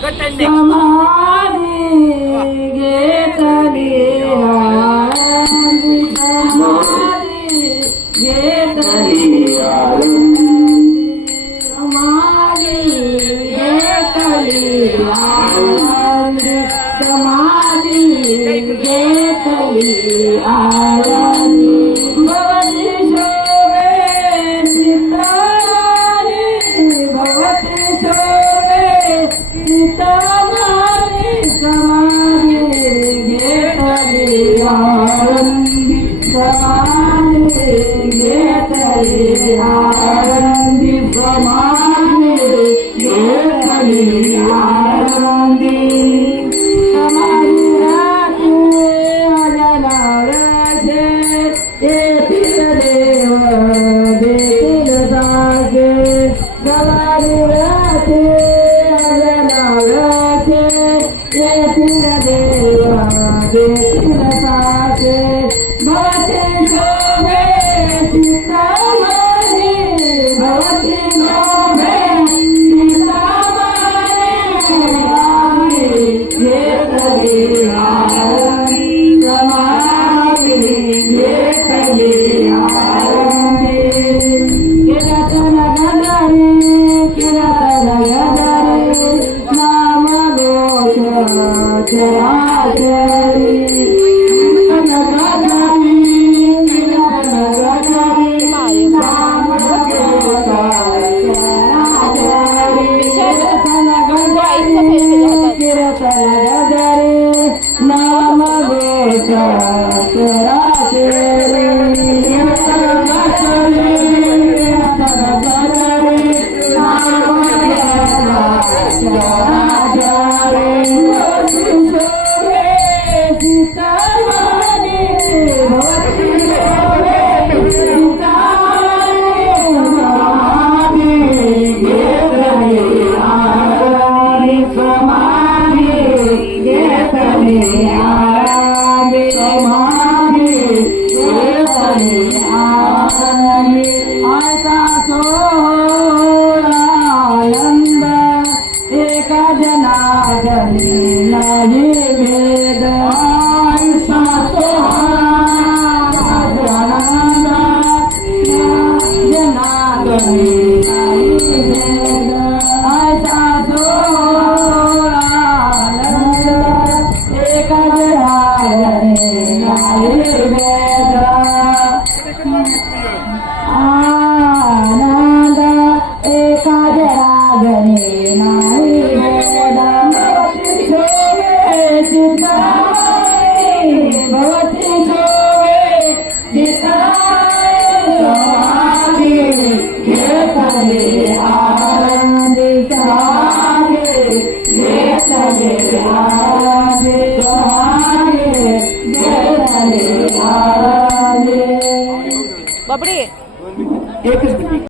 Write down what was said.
समाधी घेतली आनंदी, समाधी घेतली आनंदी, समाधी घेतली आनंदी, समाधी घेतली आनंदी, भवती शोभे सीताराणी, भवती शोभे सीताराणी, समाधी घेतली आनंदी, समाधी घेतली आनंदी, समाधी घेतली आनंदी, समाधी राखे अजनावरचे, येथील देव देतील साचे, समाधी राखे अजनावरचे, येथील देव देतील साचे, भवती शोभे सीताराणी, भवती शोभे सीताराणी, घेतली आनंदी, समाधी घेतली आनंदी, कीर्तन गजारी, कीर्तन गजारी, नाम घोष चराचरी, कीर्तन गजारी, कीर्तन गजारी, नाम घोष चराचरी, कीर्तन गजारी, कीर्तन गजारी, नाम घोष चराचरी, कीर्तन गजारी, कीर्तन गजारी, नाम घोष चराचरी, भवती शोभे सीताराणी, भवती शोभे सीताराणी, समाधी घेतली आनंदी, समाधी घेतली आनंदी, समाधी घेतली आनंदी, आयता सोहळा आनंद, एका जनार्दनी नाही भेद, आयता सोहळा आनंद, जनार्दनी नाही भेद, आयता सोहळा आनंद, एका जनार्दनी नाही भेद, आनंद एका जनार्दनी नाही भेद, भवती शोभे सीताराणी, भवती शोभे सीताराणी, समाधी घेतली आनंदी, समाधी घेतली आनंदी, समाधी घेतली आनंदी. बापडे एकच